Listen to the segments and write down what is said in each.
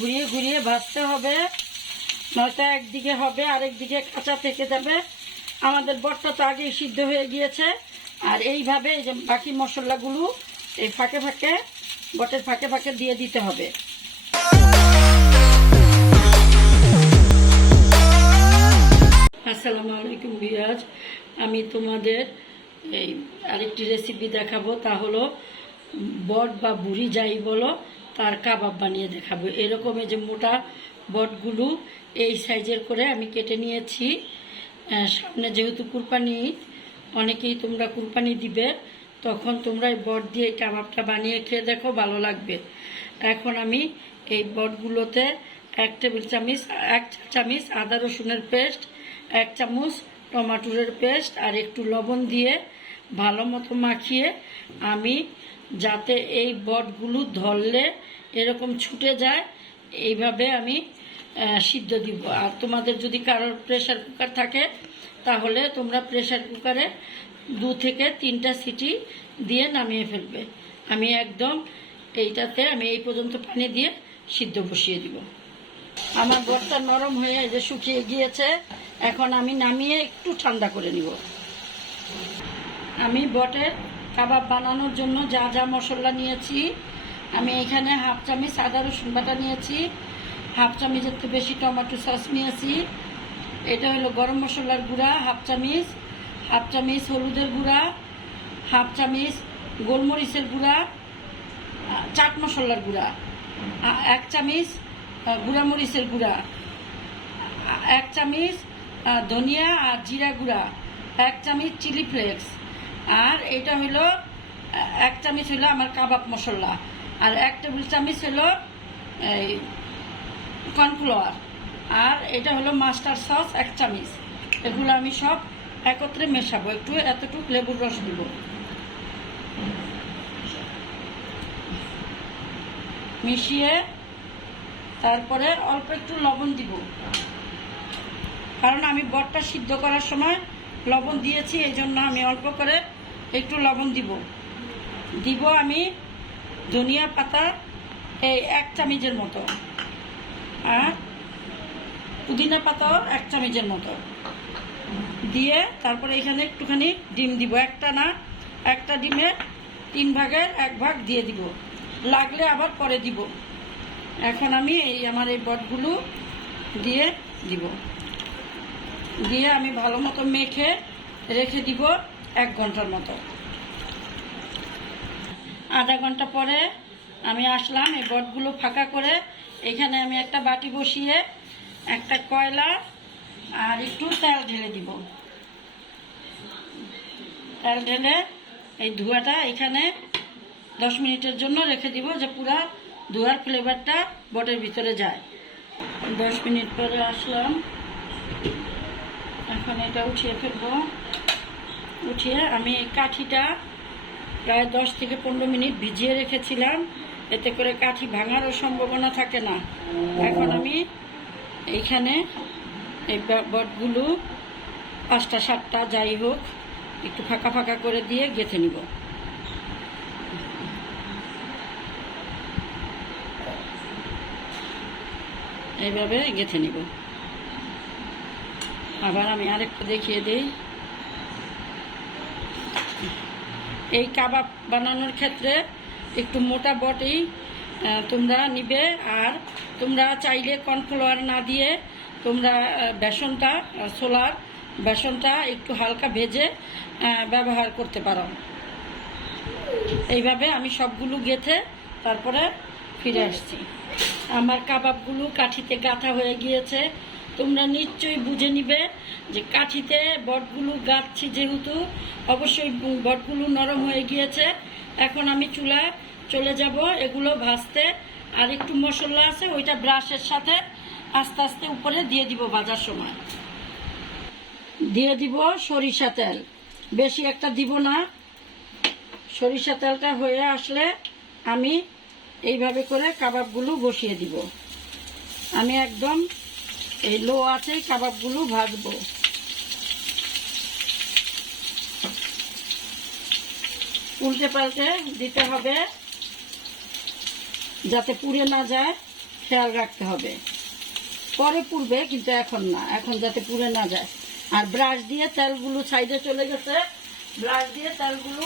ঘুরিয়ে ঘুরিয়ে ভাজতে হবে। নয়তো একদিকে হবে, আরেকদিকে কাঁচা থেকে যাবে। আমাদের বটটা তো আগেই সিদ্ধ হয়ে গিয়েছে। আর এইভাবে এই যে বাকি মশলাগুলো এই ফাঁকে ফাঁকে, বটের ফাঁকে ফাঁকে দিয়ে দিতে হবে। আসসালামু আলাইকুম বিয়াজ আমি তোমাদের এই আরেকটি রেসিপি দেখাবো। তা হলো বট বা বুড়ি যাই বলো তার কাবাব বানিয়ে দেখাবো। এরকম এই যে মোটা বটগুলো এই সাইজের করে আমি কেটে নিয়েছি। সামনে যেহেতু কুরপানি অনেকেই তোমরা কুরপানি দিবে, তখন তোমরা এই বট দিয়ে কাবাবটা বানিয়ে খেয়ে দেখো, ভালো লাগবে। এখন আমি এই বটগুলোতে এক টেবিল চামচ, এক চামচ আদা রসুনের পেস্ট, এক চামচ টমাটোরের পেস্ট আর একটু লবণ দিয়ে ভালো মতো মাখিয়ে আমি যাতে এই বটগুলো ধরলে এরকম ছুটে যায়, এইভাবে আমি সিদ্ধ দিব। আর তোমাদের যদি কারোর প্রেসার কুকার থাকে, তাহলে তোমরা প্রেশার কুকারে দু থেকে তিনটা সিটি দিয়ে নামিয়ে ফেলবে। আমি একদম এইটাতে আমি এই পর্যন্ত পানি দিয়ে সিদ্ধ বসিয়ে দিব। আমার বটটা নরম হয়ে যে শুকিয়ে গিয়েছে, এখন আমি নামিয়ে একটু ঠান্ডা করে নিব। আমি বটের কাবাব বানানোর জন্য যা যা মশলা নিয়েছি। আমি এখানে হাফ চামচ আদা রসুন বাটা নিয়েছি, হাফ চামচের তো বেশি টমেটো সস নিয়েছি। এটা হলো গরম মশলার গুঁড়া, হাফ চামচ হাফ চামচ হলুদের গুঁড়া, হাফ চামচ গোলমরিচের গুঁড়া, চাট মশলার গুঁড়া, এক চামচ গুঁড়া মরিচের গুঁড়া, এক চামচ ধনিয়া আর জিরা গুঁড়া, এক চামচ চিলি ফ্লেক্স। আর এটা হলো এক চামচ হলো আমার কাবাব মশলা, আর এক টেবিল চামচ হলো এই কর্নফ্লাওয়ার, আর এটা হলো মাস্টার সস এক চামচ। এগুলো আমি সব একত্রে মেশাবো, একটু এতটুকু লেবুর রস দিব। মিশিয়ে তারপরে অল্প একটু লবণ দিব। কারণ আমি বটটা সিদ্ধ করার সময় লবণ দিয়েছি, এই জন্য আমি অল্প করে একটু লবণ দিব। দিব আমি ধনিয়া পাতা, এই এক চামচের মতো। আর পুদিনা পাতাও এক চামচের মতো। দিয়ে তারপরে এখানে একটুখানি ডিম দিব। একটা না, একটা ডিমে তিন ভাগের এক ভাগ দিয়ে দিব। লাগলে আবার পরে দিব। এখন আমি এই আমার এই বটগুলো দিয়ে দিব। দিয়ে আমি ভালো মতো মেখে রেখে দিব এক ঘণ্টার মতো। আধা ঘণ্টা পরে আমি আসলাম, এই বটগুলো ফাঁকা করে এখানে আমি একটা বাটি বসিয়ে একটা কয়লা আর একটু তেল ঢেলে দিব। তেল ঢেলে এই ধোঁয়াটা এখানে দশ মিনিটের জন্য রেখে দিব যে পুরা ধোয়ার ফ্লেভারটা বটের ভিতরে যায়। দশ মিনিট পরে আসলাম। এখন এটা উঠিয়ে ফেলব। উঠিয়ে আমি কাঠিটা প্রায় দশ থেকে পনেরো মিনিট ভিজিয়ে রেখেছিলাম। এতে করে কাঠি ভাঙারও সম্ভাবনা থাকে না। এখন আমি এইখানে এই বটগুলো পাঁচটা, সাতটা যাই হোক, একটু ফাঁকা ফাঁকা করে দিয়ে গেঁথে নিব। এইভাবে গেঁথে নিব। আবার আমি আরেকটা দেখিয়ে দিই। এই কাবাব বানানোর ক্ষেত্রে একটু মোটা বটেই তোমরা নিবে আর তোমরা চাইলে কর্নফ্লাওয়ার না দিয়ে তোমরা বেসনটা ছোলার বেসনটা একটু হালকা ভেজে ব্যবহার করতে পারো। এইভাবে আমি সবগুলো গেথে তারপরে ফিরে আসছি। আমার কাবাবগুলো কাঠিতে গাঁথা হয়ে গিয়েছে। তোমরা নিশ্চয়ই বুঝে নিবে যে কাঠিতে বটগুলো গাঁথছি যেহেতু, অবশ্যই বটগুলো নরম হয়ে গিয়েছে। এখন আমি চুলায় চলে যাব, এগুলো ভাজতে। আর একটু মশলা আছে, ওইটা ব্রাশের সাথে আস্তে আস্তে উপরে দিয়ে দিব ভাজার সময়। দিয়ে দিব সরিষা তেল। বেশি একটা দিব না। সরিষা তেলটা হয়ে আসলে আমি এইভাবে করে কাবাবগুলো বসিয়ে দিব। আমি একদম এই লো আছে, কাবাবগুলো ভাজবো। উল্টে পাল্টে দিতে হবে, যাতে পুড়ে না যায়, খেয়াল রাখতে হবে। পরে পুড়বে, কিন্তু এখন না, এখন যাতে পুড়ে না যায়। আর ব্রাশ দিয়ে তেলগুলো সাইডে চলে গেছে ব্রাশ দিয়ে তেলগুলো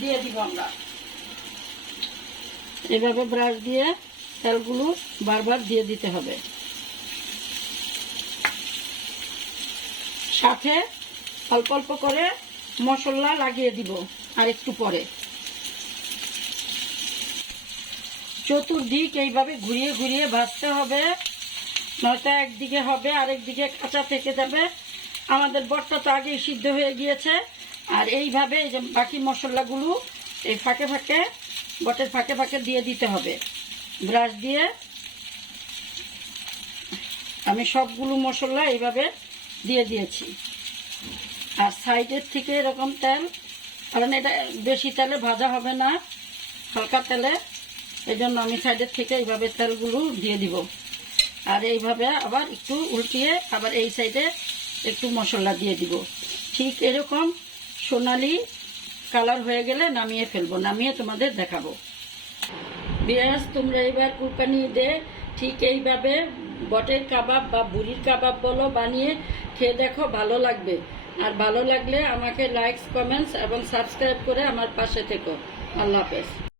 দিয়ে দিব আমরা। এভাবে ব্রাশ দিয়ে তেলগুলো বারবার দিয়ে দিতে হবে। সাথে অল্প অল্প করে মশলা লাগিয়ে দিব, আর একটু পরে। চতুর্দিক এইভাবে ঘুরিয়ে ঘুরিয়ে ভাজতে হবে, নয়তো একদিকে হবে, আরেকদিকে কাঁচা থেকে যাবে। আমাদের বটটা তো আগেই সিদ্ধ হয়ে গিয়েছে, আর এইভাবে এই যে বাকি মশলাগুলো এই ফাঁকে ফাঁকে, বটের ফাঁকে ফাঁকে দিয়ে দিতে হবে। ব্রাশ দিয়ে আমি সবগুলো মশলা এইভাবে দিয়ে দিয়েছি। আর সাইডের থেকে এরকম তেল, কারণ এটা বেশি তেলে ভাজা হবে না, হালকা তেলে। এই জন্য আমি সাইডের থেকে এইভাবে তেলগুলো দিয়ে দিব। আর এইভাবে আবার একটু উল্টিয়ে আবার এই সাইডে একটু মশলা দিয়ে দিব। ঠিক এরকম সোনালি কালার হয়ে গেলে নামিয়ে ফেলব, নামিয়ে তোমাদের দেখাবো। বিয়াস, তোমরা এবার কুরকানি ঈদে ঠিক এইভাবে বটের কাবাব বা বুড়ির কাবাব বলো, বানিয়ে খেয়ে দেখো, ভালো লাগবে। আর ভালো লাগলে আমাকে লাইকস কমেন্টস এবং সাবস্ক্রাইব করে আমার পাশে থেকো। আল্লাহ হাফেজ।